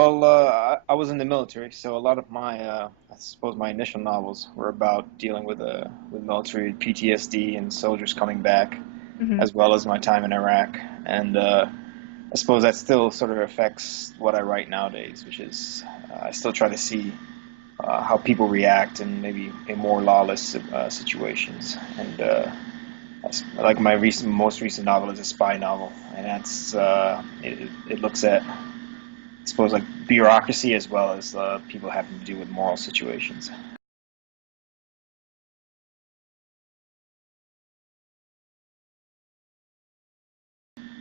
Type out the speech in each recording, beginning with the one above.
Well, I was in the military, so a lot of my, I suppose, my initial novels were about dealing with military PTSD and soldiers coming back, Hmm. as well as my time in Iraq. And I suppose that still sort of affects what I write nowadays, which is I still try to see how people react in maybe in more lawless situations. And like my most recent novel is a spy novel, and it looks at I suppose like bureaucracy as well as people having to deal with moral situations.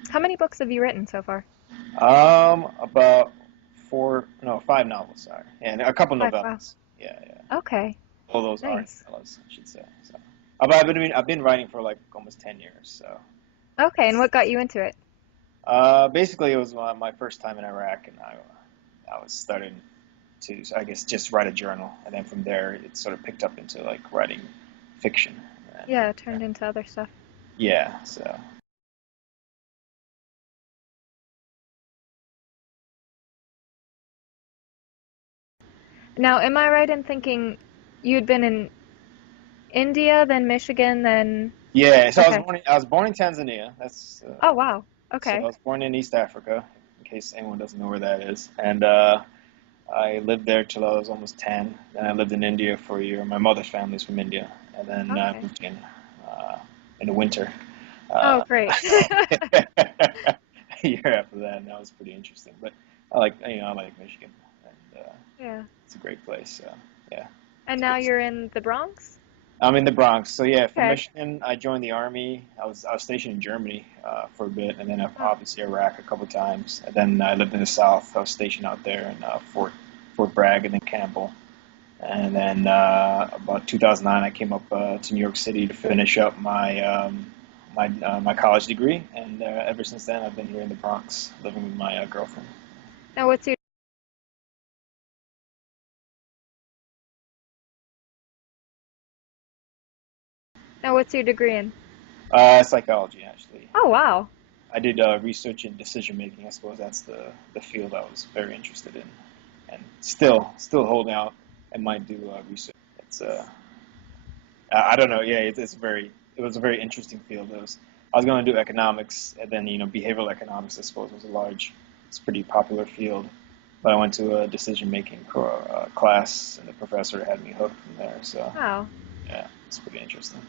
How many books have you written so far? About four, no, five novels, sorry, and a couple Five. Wow. novellas. Yeah, yeah. Okay. All those are Nice. novellas, I should say. So, but I've been writing for like almost 10 years. So, Okay, and what got you into it? basically, it was my first time in Iraq, and I was starting to, I guess, just write a journal, and then from there, it sort of picked up into like writing fiction, and Yeah, it turned into other stuff. yeah, so. Now, am I right in thinking you'd been in India, then Michigan, then... Yeah, so Okay. I was born in Tanzania. Oh, wow. So I Okay. was born in East Africa, in case anyone doesn't know where that is. And I lived there till I was almost 10. Then I lived in India for a year. My mother's family's from India, and then I Okay. moved uh, in the winter. Oh, Uh, great. a year after that, and that was pretty interesting. But I like Michigan, and Yeah. it's a great place. So yeah, And it's now good. you're in the Bronx? I'm in the Bronx. So yeah, from Okay. Michigan, I joined the army. I was stationed in Germany for a bit, and then Oh, obviously Iraq a couple of times. And then I lived in the South. I was stationed out there in Fort Bragg and then Campbell. And then about 2009, I came up to New York City to finish up my college degree. And ever since then, I've been here in the Bronx, living with my girlfriend. now what's your now what's your degree in? Psychology, actually. Oh, wow. I did research in decision making. I suppose that's the field I was very interested in, and still holding out. I might do research. It's I don't know. Yeah, it was a very interesting field. I was going to do economics, and then behavioral economics. I suppose was it's a pretty popular field. But I went to a decision making class, and the professor had me hooked from there. So Wow. yeah, it's pretty interesting.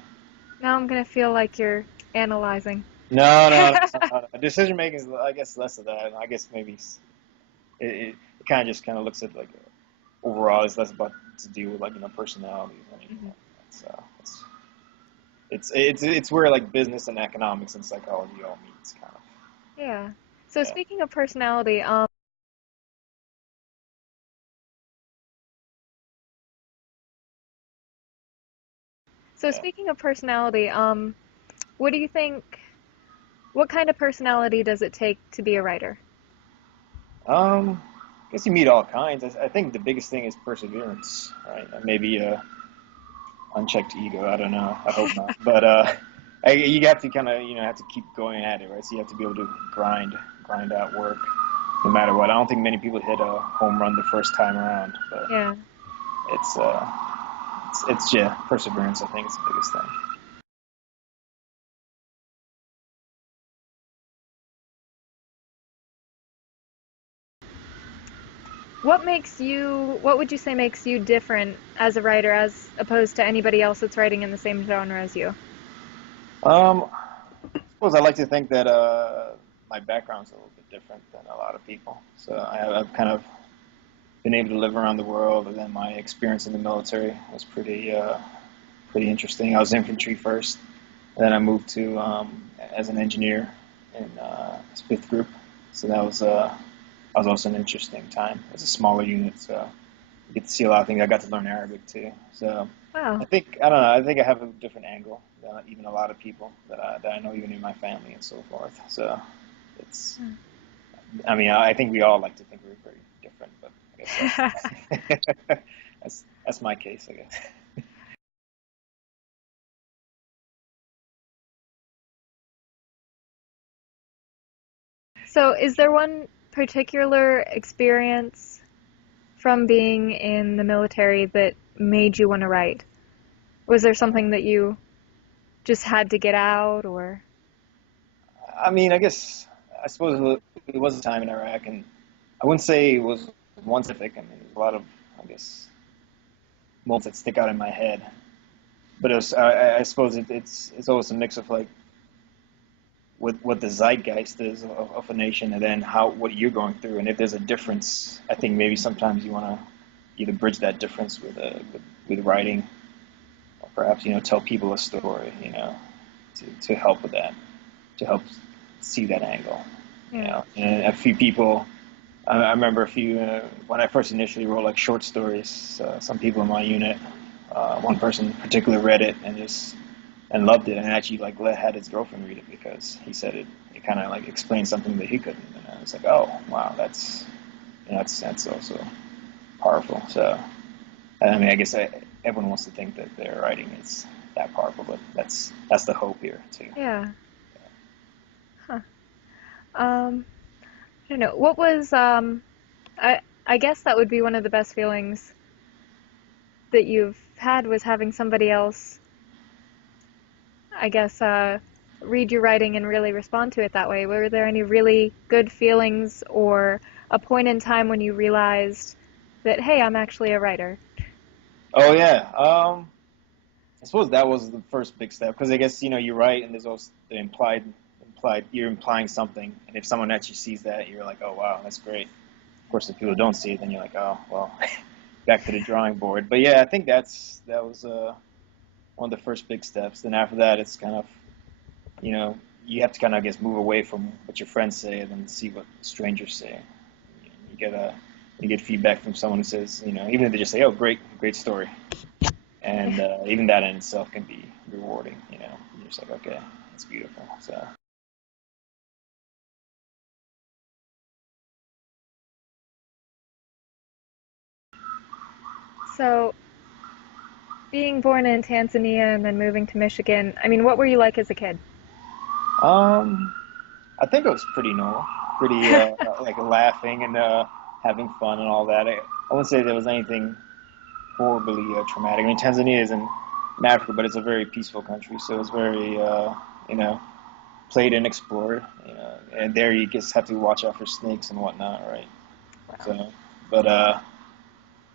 Now I'm gonna feel like you're analyzing. No, no, no. Decision making is, I guess, less of that. I guess maybe it kind of just kind of looks at like overall, it's less about to deal with like personalities or anything Mhm. like that. So it's where like business and economics and psychology all meets, kind of. Yeah. So Yeah, speaking of personality, yeah. what do you think, what kind of personality does it take to be a writer? I guess you meet all kinds. I think the biggest thing is perseverance, right? And maybe unchecked ego. I don't know. I hope not. But you have to kind of have to keep going at it, right? So you have to be able to grind out work, no matter what. I don't think many people hit a home run the first time around, but Yeah. it's uh, it's yeah, perseverance. I think is the biggest thing. What would you say makes you different as a writer as opposed to anybody else that's writing in the same genre as you? I suppose I like to think that my background's a little bit different than a lot of people. So I've kind of been able to live around the world, and then my experience in the military was pretty interesting. I was infantry first, and then I moved to as an engineer in fifth group. So that was also an interesting time. It's a smaller unit, so you get to see a lot of things. I got to learn Arabic too. So Wow. I don't know. I think I have a different angle than even a lot of people that I know, even in my family and so forth. So it's I mean, I think we all like to think we're very different, but I guess that's my case, I guess. So is there one particular experience from being in the military that made you want to write? Was there something that you just had to get out, or? I mean, I suppose it was a time in Iraq, and I wouldn't say it was one specific. I mean, there's a lot of, I guess, moments that stick out in my head. But I suppose it's always a mix of like what the zeitgeist is of a nation, and then what you're going through, and if there's a difference, I think maybe sometimes you want to either bridge that difference with writing, or perhaps tell people a story, to help with that, to help see that angle, Yeah. and a few people. I remember a few when I first initially wrote like short stories. Some people in my unit, one person particularly read it and loved it, and actually like had his girlfriend read it because he said it kind of like explained something that he couldn't. And I was like, oh wow, that's also powerful. So I mean, I guess everyone wants to think that their writing is that powerful, but that's the hope here too. Yeah. Huh. Um, I don't know. What was I guess that would be one of the best feelings that you've had was having somebody else, I guess, read your writing and really respond to it that way. Were there any really good feelings or a point in time when you realized that, hey, I'm actually a writer? Oh yeah. I suppose that was the first big step because I guess you write and there's also the implied you're implying something, and if someone actually sees that, you're like, oh wow, that's great. Of course, if people don't see it, then you're like, oh well, back to the drawing board. But yeah, I think that was one of the first big steps. Then after that, it's kind of you know you have to kind of I guess move away from what your friends say and then see what strangers say. You get you get feedback from someone who says even if they just say, oh great story, and even that in itself can be rewarding. You're just like, okay, that's beautiful. So. So, being born in Tanzania and then moving to Michigan, I mean, what were you like as a kid? Um, I think it was pretty normal, pretty like laughing and having fun and all that. I wouldn't say there was anything horribly traumatic. I mean, Tanzania is in Africa, but it's a very peaceful country, so it's very you know played and explored. And there you just have to watch out for snakes and whatnot, right? Wow. So, but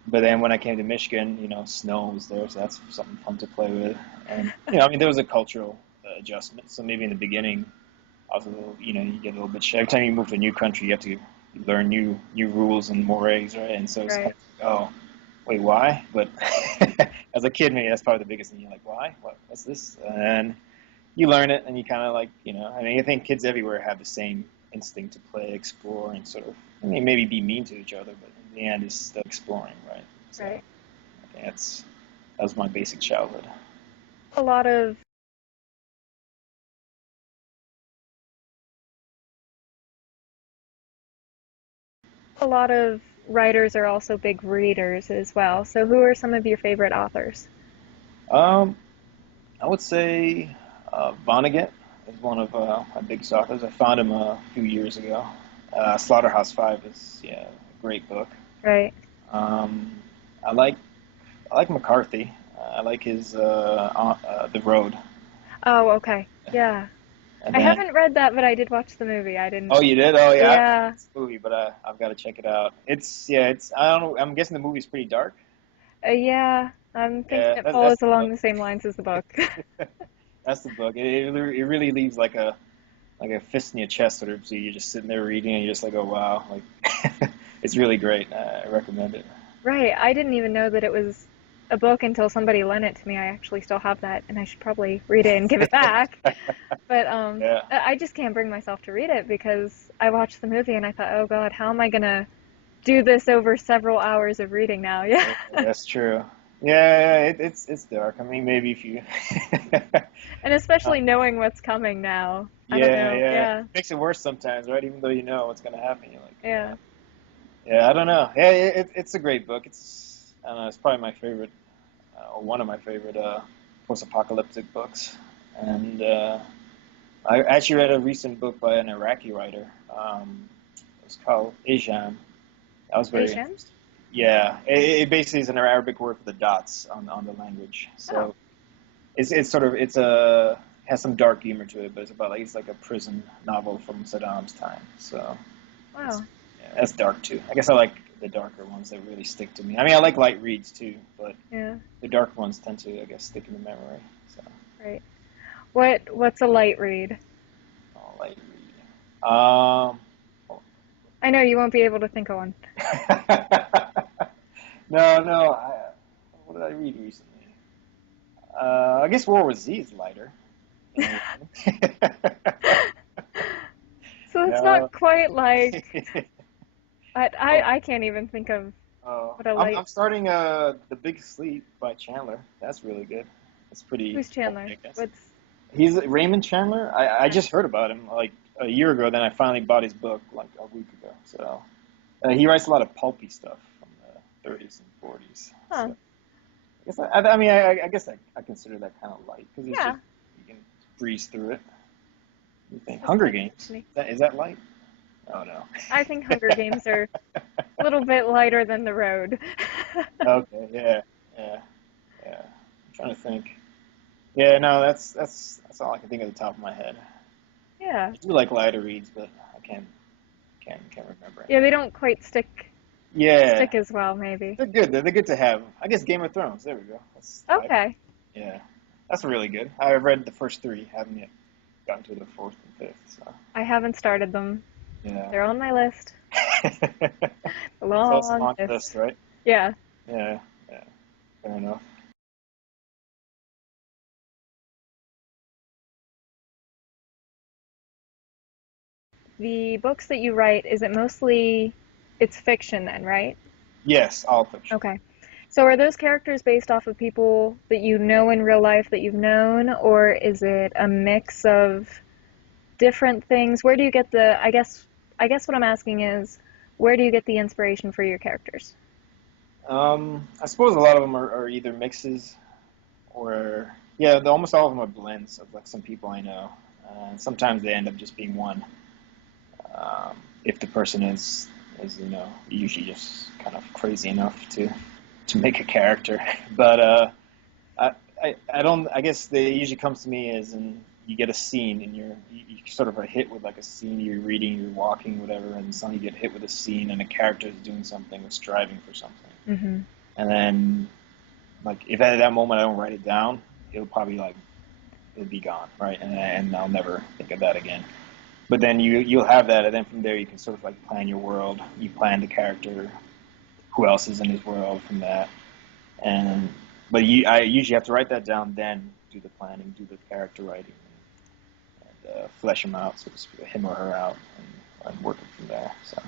but then when I came to Michigan, snow was there, so that's something fun to play with. And I mean, there was a cultural adjustment. So maybe in the beginning, I was a little, you get a little bit shy. Every time you move to a new country, you have to learn new rules and mores, right? And so it's kind Right. of like, oh, wait, why? But as a kid, maybe that's probably the biggest thing. You're like, why? What's this? And you learn it, and you kind of like, I mean, I think kids everywhere have the same instinct to play, explore, and sort of, I mean, maybe be mean to each other, but in the end, it's still exploring, right? So Right. I think that was my basic childhood. A lot of a lot of writers are also big readers as well. So, who are some of your favorite authors? Um, I would say Vonnegut is one of my biggest authors. I found him a few years ago. Slaughterhouse Five is a great book. Right. Um, I like McCarthy. I like his The Road. Oh, okay. Yeah. And I then haven't read that, but I did watch the movie. I didn't. oh, you did? Oh yeah, I haven't seen Yeah. this movie, but I've got to check it out. It's I don't know. I'm guessing the movie's pretty dark. Yeah. I'm thinking Yeah, it that's follows the along book. the same lines as the book. That's the book. It really leaves like a fist in your chest sort of. So you're just sitting there reading, and you're just like, oh wow, like it's really great. I recommend it. Right. I didn't even know that it was a book until somebody lent it to me. I actually still have that, and I should probably read it and give it back. But Yeah, I just can't bring myself to read it because I watched the movie and I thought, oh God, how am I gonna do this over several hours of reading now? Yeah. yeah, that's true. Yeah, it's dark. I mean, maybe if you. And especially knowing what's coming now. I don't Yeah, know. yeah. It Yeah. makes it worse sometimes, right? Even though you know what's gonna happen, you're like, Yeah. yeah, I don't know. Yeah, it's a great book. I don't know, it's probably my favorite, or one of my favorite post-apocalyptic books. And I actually read a recent book by an Iraqi writer. It was It's called Ijam. That was very Asian? interesting. Yeah, it basically is an Arabic word for the dots on the language. Oh, So it's sort of it's a has some dark humor to it, but it's like a prison novel from Saddam's time. So it's wow. yeah, that's dark too. I guess I like the darker ones that really stick to me. I mean, I like light reads too, but Yeah, the dark ones tend to, I guess, stick in the memory. So, right. What's a light read? oh, light read. Oh. I know you won't be able to think of one. No, no. What did I read recently? I guess World War Z is lighter. So it's No. not quite like Oh, I can't even think of oh. what a I'm light. I'm starting The Big Sleep by Chandler. That's really good. It's pretty Who's corny, Chandler? I guess. What's He's Raymond Chandler. I uh, just heard about him like a year ago. Then I finally bought his book like a week ago. So he writes a lot of pulpy stuff from the 30s and 40s. So huh? I mean I guess I consider that kind of light because it's Yeah, just you can breeze through it. You think just Hunger like Games? me. Is that light? Oh no. I think Hunger Games are a little bit lighter than the road. Okay. Yeah. Yeah. Yeah. I'm trying to think. Yeah. No. That's all I can think of at the top of my head. Yeah, I do like lighter reads, but I can't remember yeah, any. they don't quite Yeah. stick as well, maybe. They're good. They're good to have. I guess Game of Thrones. There we go. That's light. Okay, Yeah. That's really good. I read the first three. Haven't yet gotten to the fourth and fifth. So I haven't started them. yeah. They're on my list. A So it's a long long list, list. right? Yeah. Yeah. Yeah. Fair enough. The books that you write, is it mostly it's fiction then, right? Yes, all fiction. Okay. So are those characters based off of people that you know in real life that you've known, or is it a mix of different things? Where do you get I guess what I'm asking is where do you get the inspiration for your characters? I suppose a lot of them are either mixes or yeah, almost all of them are blends of like some people I know. Sometimes they end up just being one. If the person is usually just kind of crazy enough to make a character, but I, I don't. I guess they usually comes to me as in you get a scene and you sort of are hit with like a scene. You're reading, you're walking, whatever, and suddenly you get hit with a scene and a character is doing something, or striving for something, Mm-hmm. and then like if at that moment I don't write it down, it'll probably like it'll be gone, right? And I'll never think of that again. But then you'll have that, and then from there you can sort of like plan your world. You plan the character, who else is in his world from that, and but I usually have to write that down, then do the planning, do the character writing, and flesh him out, so to speak, him or her out, and work it from there. So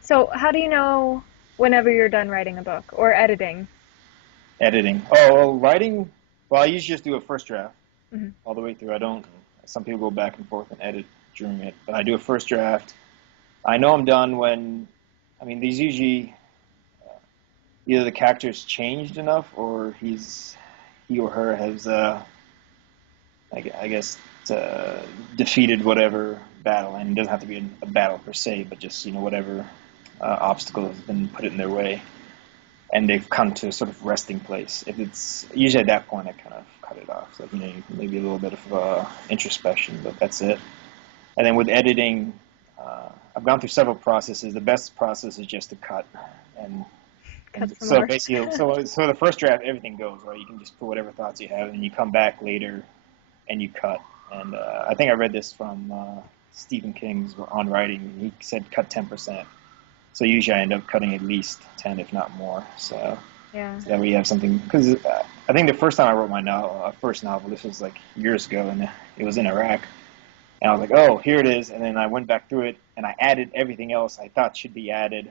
So how do you know whenever you're done writing a book or editing? editing. Oh, well, writing. Well, I usually just do a first draft Mm-hmm. all the way through. I don't. Some people go back and forth and edit during it, but I do a first draft. I know I'm done when. I mean, these usually either the character's changed enough or he or her has I guess defeated whatever battle, and it doesn't have to be a battle per se, but just whatever obstacle has been put in their way, and they've come to a sort of resting place. If it's usually at that point, I kind of cut it off. So maybe a little bit of introspection, but that's it. And then with editing, I've gone through several processes. The best process is just to cut and Cut some so more. basically, so the first draft, everything goes right. You can just put whatever thoughts you have, and you come back later and you cut. And I think I read this from Stephen King's on writing. He said cut 10%. So usually I end up cutting at least 10, if not more. Yeah. So that way you have something. Because I think the first time I wrote my first novel, this was like years ago, and it was in Iraq. And I was like, oh, here it is. And then I went back through it, and I added everything else I thought should be added.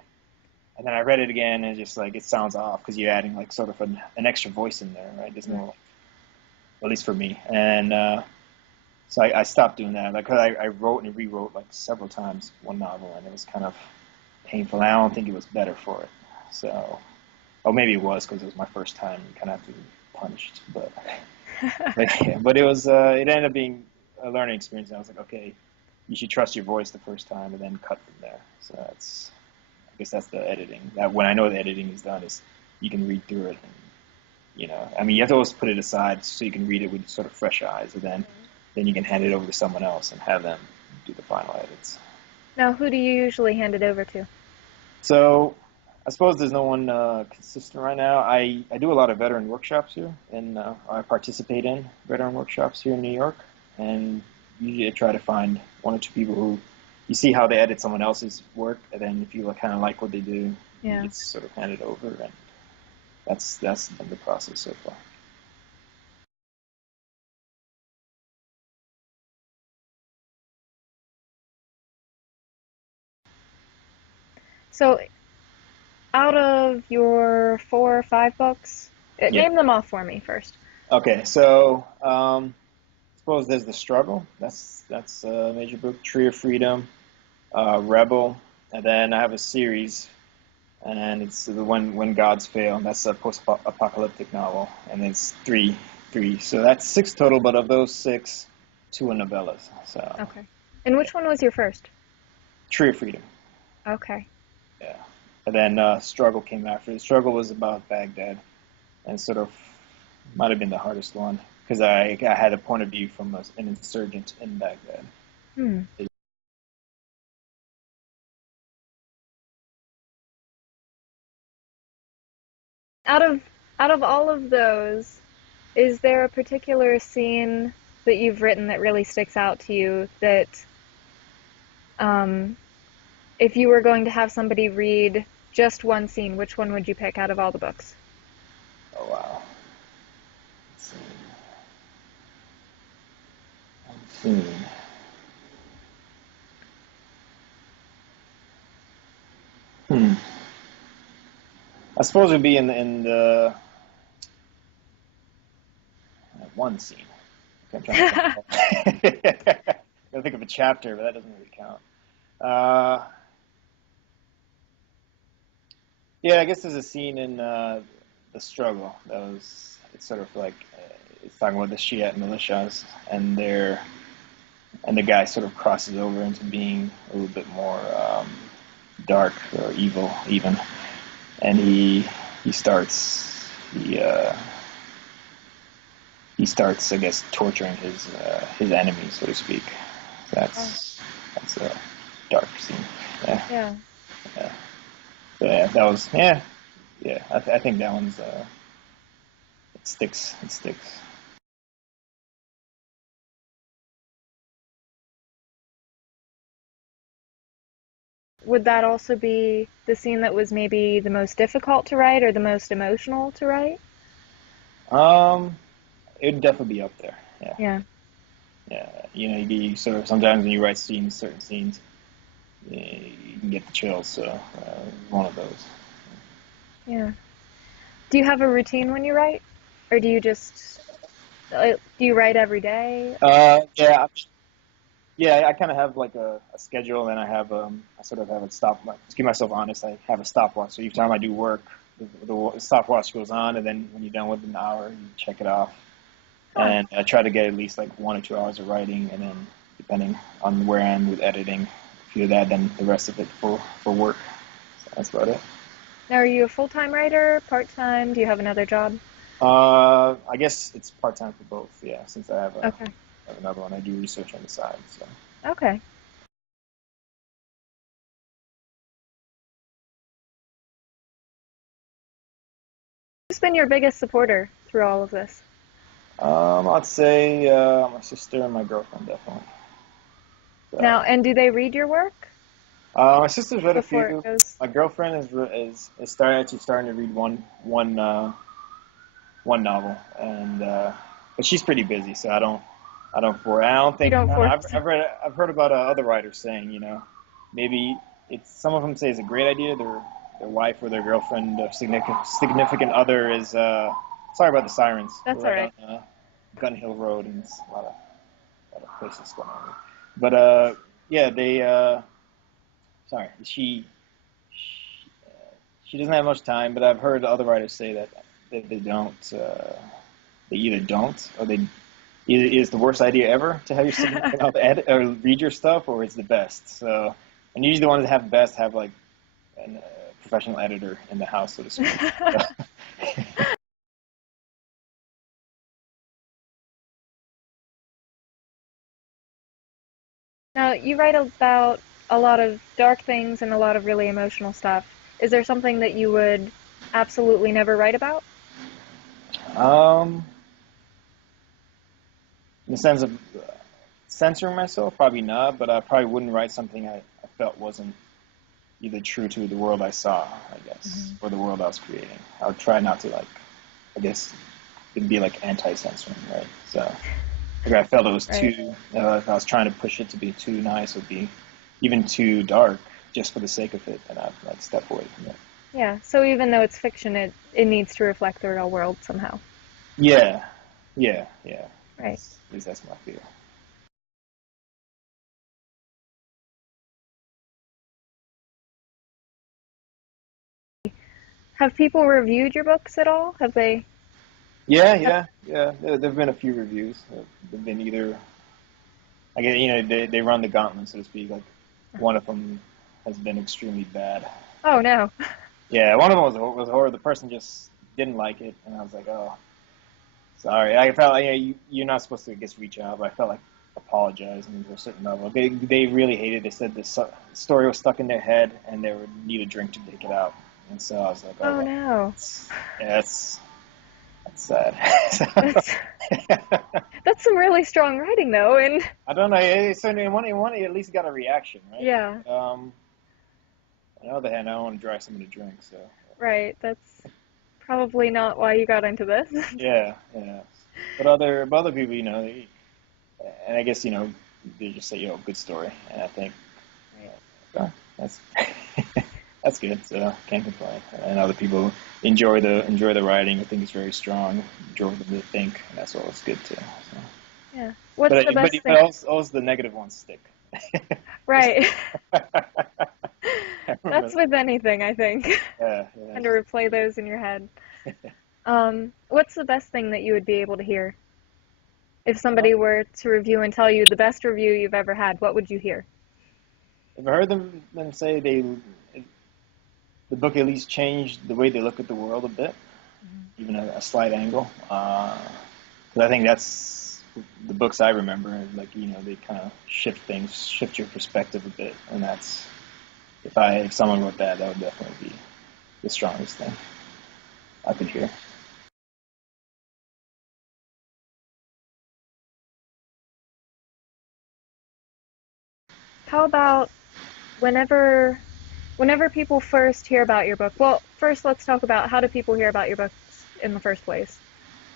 And then I read it again, and it's just like it sounds off because you're adding like sort of an extra voice in there, right? There's no, at least for me. And so I stopped doing that. Like, 'cause I wrote and rewrote like several times one novel, and it was kind of painful. And I don't think it was better for it. So, or maybe it was because it was my first time. You kind of have to punished, but it was it ended up being a learning experience. And I was like, okay, you should trust your voice the first time and then cut from there. So that's I guess that's the editing. That when I know the editing is done, is you can read through it and I mean, you have to always put it aside so you can read it with sort of fresh eyes, and then you can hand it over to someone else and have them do the final edits. Now, who do you usually hand it over to? So I suppose there's no one consistent right now. I do a lot of veteran workshops here, and I participate in veteran workshops here in New York, and usually I try to find one or two people who you see how they edit someone else's work, and then if you kind of like what they do, you Yeah. just sort of hand it over, and that's been the process so far. So, out of your 4 or 5 books, Yeah. name them off for me first. Okay, so suppose there's the struggle. That's a major book. Tree of Freedom, Rebel, and then I have a series, and it's the one When Gods Fail. That's a post-apocalyptic novel, and it's three. So that's six total, but of those six, two are novellas. So Okay. And which one was your first? Tree of Freedom, Okay. yeah. And then Struggle came after. The Struggle was about Baghdad, and sort of might have been the hardest one because I had a point of view from an insurgent in Baghdad. Hmm. Out of out of all of those, is there a particular scene that you've written that really sticks out to you that um, if you were going to have somebody read just one scene, which one would you pick out of all the books? Oh wow. Let's see. Hmm. Hmm. I suppose it'd be in the one scene. Okay, I'm trying to think. I think of a chapter, but that doesn't really count. Uh, yeah, I guess there's a scene in the struggle that was. It's sort of like it's talking about the Shiite militias, and the guy sort of crosses over into being a little bit more dark or evil, even, and he starts he starts, I guess, torturing his enemies, so to speak. Oh, That's a dark scene. Yeah, yeah. yeah. So yeah, that was yeah. I think that one's it sticks. It sticks. Would that also be the scene that was maybe the most difficult to write or the most emotional to write? Um, it'd definitely be up there. Yeah, Yeah. yeah. You sort of sometimes when you write certain scenes, you can get the chills. So one of those. Yeah. Do you have a routine when you write? Or do you just do you write every day? Yeah, yeah, I kind of have like a schedule, and I sort of have a to keep myself honest. I have a stopwatch. So each time I do work, the stopwatch goes on, and then when you're done with an hour, you check it off. Huh. And I try to get at least like 1 or 2 hours of writing, and then depending on where I am with editing, if you do that, then the rest of it for work. So that's about it. Now, are you a full-time writer, part-time? Do you have another job? I guess it's part time for both. Yeah, since Okay. I have another one, I do research on the side. So. Okay. Who's been your biggest supporter through all of this? I'd say my sister and my girlfriend definitely. Now, So, and do they read your work my sister's read a before it few. goes? My girlfriend is starting to read one novel, and but she's pretty busy, so I don't You think don't I don't know, force. I've heard about other writers saying maybe it's some of them say it's a great idea. Their wife or their girlfriend or significant other is sorry about the sirens. We're That's all right on right. Gun Hill Road, and it's a lot of places going on. But yeah, they sorry she doesn't have much time, but I've heard other writers say that they don't. they either don't, or they either is the worst idea ever to have your significant other edit or read your stuff, or it's the best. So, and usually the ones that have the best have like a professional editor in the house, so to speak. So, Now, you write about a lot of dark things and a lot of really emotional stuff. Is there something that you would absolutely never write about? um, in the sense of censoring myself, probably not, but I probably wouldn't write something I felt wasn't either true to the world I saw, I guess, Hmm. or the world I was creating. I would try not to like, I guess, it'd be like anti-censoring, right? So if I felt it was Right. too, if I was trying to push it to be too nice, or be even too dark, just for the sake of it, then I'd like step away from it. Yeah. So even though it's fiction, it needs to reflect the real world somehow. Yeah, yeah. Right. At least that's my fear. Have people reviewed your books at all? Have they? Yeah. There've been a few reviews. They've been either, I guess, they run the gauntlet, so to speak. Like one of them has been extremely bad. Oh no. Yeah, one of them was horrible. The person just didn't like it, and I was like, oh, sorry. I felt like, you're not supposed to, I guess, reach out, but I felt like apologizing to a certain level. They really hated it. They said the story was stuck in their head, and they would need a drink to take it out. And so I was like, oh Oh well, no. yeah, that's sad. That's that's some really strong writing though, and I don't know. So in one, you at least got a reaction, right? yeah, On the other hand, I don't want to drive someone to drink, so right. That's probably not why you got into this. yeah. But other people, and I guess they just say, good story, and I think, Right. oh, that's that's good. So can't complain. And other people enjoy the writing. I think it's very strong. Enjoy what they think, and that's always good too. So. Yeah. What's But the but best but thing? also the negative ones stick. Right. I remember That's that. with anything, I think. Yeah. And to replay those in your head. What's the best thing that you would be able to hear? If Well, somebody were to review and tell you the best review you've ever had, what would you hear? I've heard them say the book at least changed the way they look at the world a bit, even a slight angle. 'Cause I think that's the books I remember. Like they kind of shift your perspective a bit, and that's if someone wrote that, that would definitely be the strongest thing I could hear. How about whenever people first hear about your book? Well, first let's talk about how do people hear about your books in the first place?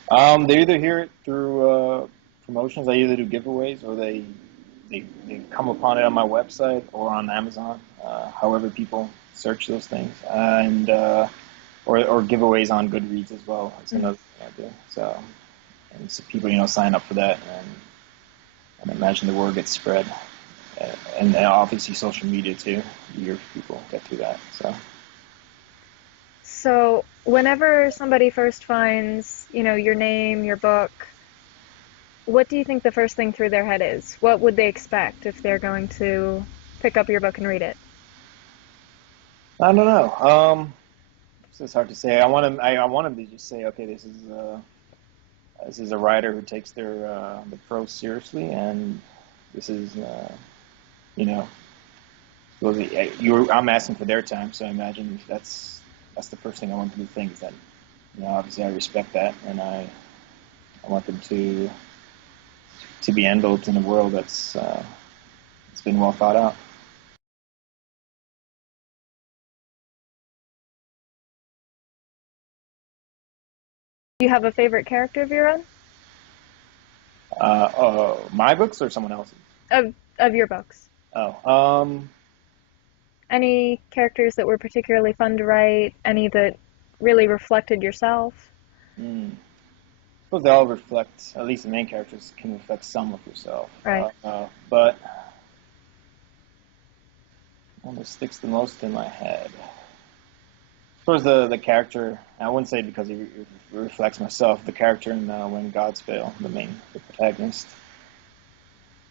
They either hear it through promotions. I either do giveaways, or they come upon it on my website or on Amazon. However, people search those things, and or giveaways on Goodreads as well. That's Mhm. another thing I do. So people sign up for that, and imagine the word gets spread, and obviously social media too. Your people get through that. So. So, whenever somebody first finds, your name, your book, what do you think the first thing through their head is? What would they expect if they're going to pick up your book and read it? I don't know. It's hard to say. I want them to just say, okay, this is a writer who takes the prose seriously, and this is you know I'm asking for their time, so I imagine that's the first thing I want them to think is that obviously I respect that, and I want them to be enveloped in a world it's been well thought out. Do you have a favorite character of your own? My books or someone else's? Of your books? Oh, Any characters that were particularly fun to write? Any that really reflected yourself? I suppose they all reflect, at least the main characters can reflect some of yourself. Right. But one that sticks the most in my head. suppose the character, I wouldn't say because it reflects myself, the character in When Gods Fail, the protagonist,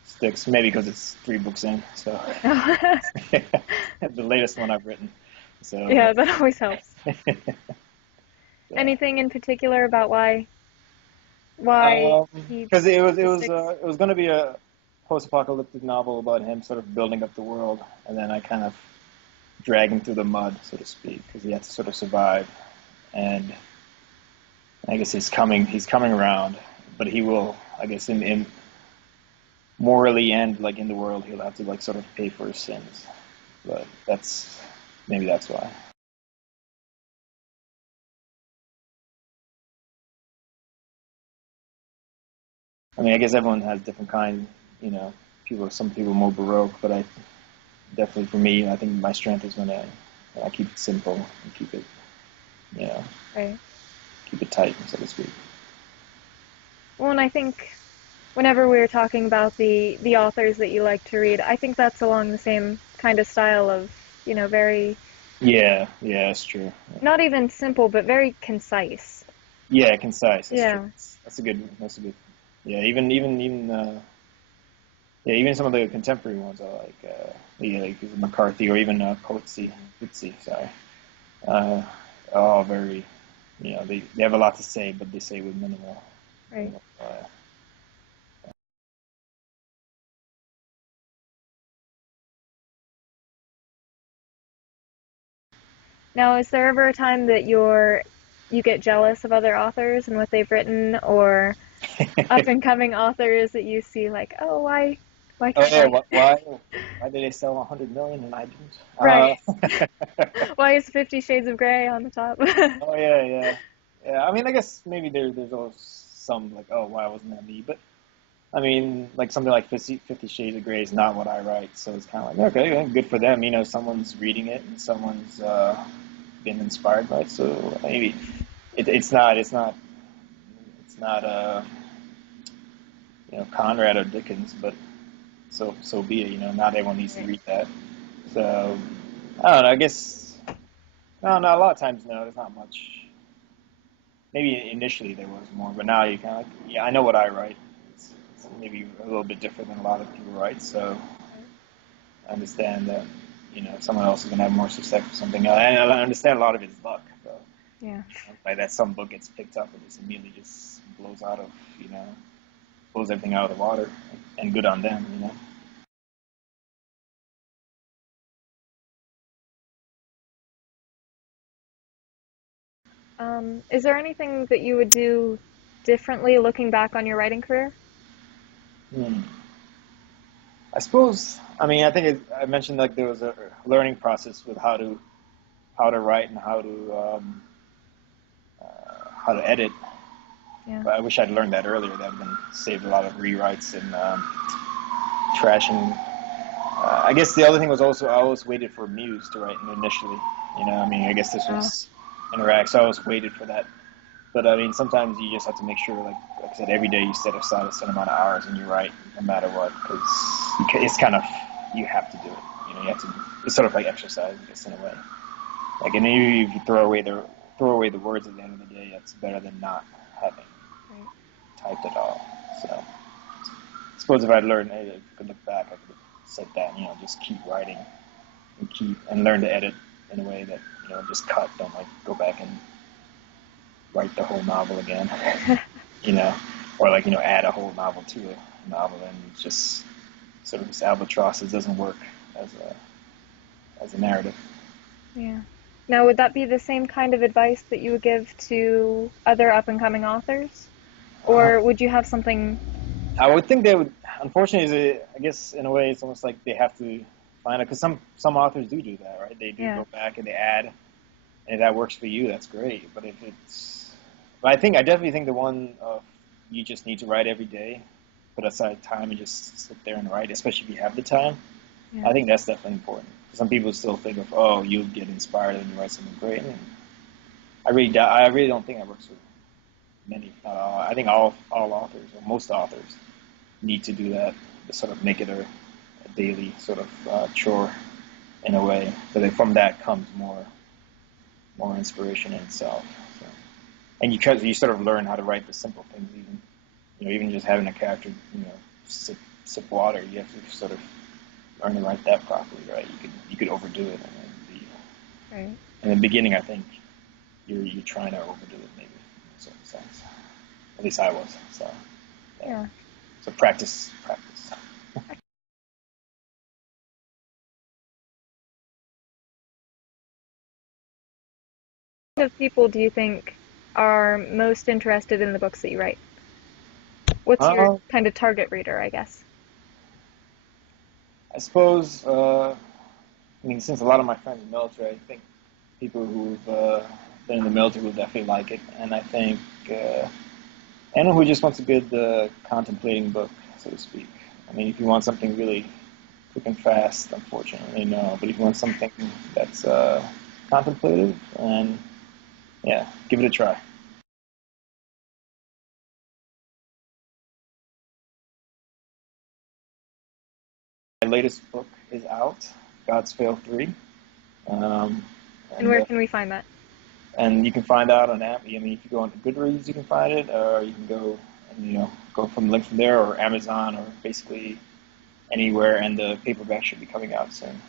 sticks. Maybe because it's 3 books in, so the latest one I've written. So Yeah, that always helps. yeah. Anything in particular about why he Because he sticks? it was going to be a post-apocalyptic novel about him sort of building up the world, and then I kind of drag him through the mud, so to speak, because he had to sort of survive. And I guess he's coming around, but he will, I guess, in morally and like in the world, he'll have to like sort of pay for his sins. But maybe that's why. I mean, I guess everyone has different kind, you know. Some people are more baroque, but I definitely for me, I think my strength is when I keep it simple and keep it, you know, Right. keep it tight, so to speak. Well, and I think whenever we were talking about the authors that you like to read, I think that's along the same kind of style of, very Yeah, yeah, that's true. not even simple, but very concise. Yeah, concise. That's true. Yeah. That's a good. That's a good. Yeah, yeah, even some of the contemporary ones are like like McCarthy or even Coetzee, sorry. Uh, all very, they have a lot to say, but they say with Right. minimal. Now, is there ever a time that you get jealous of other authors and what they've written, or up and coming authors that you see like, oh, why Oh can't yeah, I? why did they sell 100 million and I didn't? Right. Why is 50 Shades of Grey on the top? Oh yeah, yeah, yeah. I mean, I guess maybe there's always some like, oh, why wasn't that me? But I mean, like something like 50 Shades of Grey is not what I write, so it's kind of like, okay, yeah, good for them. Someone's reading it and someone's been inspired by it. So maybe it's not Conrad or Dickens, but so be it. Not everyone needs to Right. read that. So I don't know. I guess no, no. A lot of times, no. There's not much. Maybe initially there was more, but now you kind of like, yeah, I know what I write. It's maybe a little bit different than a lot of people write, so Right. I understand that someone else is gonna have more success with something else, and I understand a lot of it's luck. So Yeah. like that, some book gets picked up and just immediately just blows out of blows everything out of the water, and good on them. Is there anything that you would do differently looking back on your writing career? Hmm. I suppose. I mean, I think I mentioned like there was a learning process with how to write and how to edit. Yeah. But I wish I'd learned that earlier. That would have been saved a lot of rewrites and trashing. I guess the other thing was also I always waited for Muse to write initially. I mean, I guess this Oh, was Interact, so I always waited for that. But I mean, sometimes you just have to make sure, like I said, every day you set aside a certain amount of hours and you write no matter what, because it's kind of you have to do it. You have to. It's sort of like exercise, I guess, in a way. Like, and if you throw away the words at the end of the day, that's better than not having right. typed at all. So, I suppose if I'd learned, if I could look back, I could have said that, just keep writing and learn to edit in a way that just cut, don't like go back and write the whole novel again, you know, or like add a whole novel to a novel, and it's just sort of this albatross that doesn't work as a narrative. Yeah. Now, would that be the same kind of advice that you would give to other up and coming authors? Uh, Or would you have something? I would think they would. Unfortunately, I guess in a way it's almost like they have to find it because some authors do that, right? They do Yeah. go back and they add, and if that works for you, that's great. But I definitely think the one of you just need to write every day, put aside time and just sit there and write, especially if you have the time. Yeah. I think that's definitely important. Some people still think of, oh, you'll get inspired and you write something great. And I really don't think that works with many. I think all authors or most authors need to do that to sort of make it a daily sort of chore in a way. So that from that comes more inspiration in itself. So, and you sort of learn how to write the simple things, even even just having a character, sip water. You have to sort of learn to write that properly, right? You could overdo it, Right. in the beginning, I think you're trying to overdo it, maybe in a certain sense. At least I was. So yeah. Yeah. So practice, practice. What kind of people do you think are most interested in the books that you write? What's your Uh, kind of target reader, I guess? I suppose. Since a lot of my friends are military, I think people who've been in the military will definitely like it, and I think anyone who just wants a good contemplating book, so to speak. If you want something really quick and fast, unfortunately, no. But if you want something that's contemplative, and yeah, give it a try. My latest book is out, God's Fail 3. Um, And and where can we find that? and you can find out on Amazon. If you go on Goodreads, you can find it, or you can go and go from the link from there, or Amazon, or basically anywhere. And the paperback should be coming out soon.